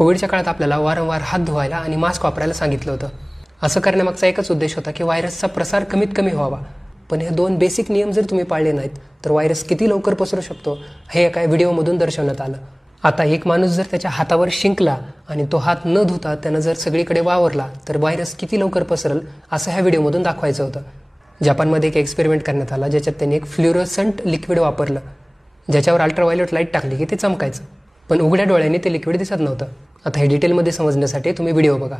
कोविडच्या काळात आपल्याला वारंवार हात धुवायला आणि मास्क वापरायला सांगितलं होतं. असं करण्यामागचा एकच उद्देश होता की व्हायरसचा प्रसार कमीत कमी व्हावा. पण हे 2 बेसिक नियम जर तुम्ही पाळले नाहीत तर व्हायरस किती लवकर पसरू शकतो हे एका व्हिडिओमधून दर्शवण्यात आलं. आता एक माणूस जर त्याच्या हातावर शिंकला आणि तो हात न धुता त्यानं जर सगळीकडे वावरला तर व्हायरस किती लवकर पसरेल असं ह्या व्हिडिओमधून दाखवायचं होतं. जपानमध्ये एक एक्सपेरिमेंट करण्यात आला ज्याच्यात त्यांनी एक फ्ल्युरोसंट लिक्विड वापरलं, ज्याच्यावर अल्ट्राव्हायोलेट लाईट टाकली की ते चमकायचं, पण उघड्या डोळ्यांनी ते लिक्विड दिसत नव्हतं. आता हे डिटेलमध्ये समजण्यासाठी तुम्ही व्हिडिओ बघा.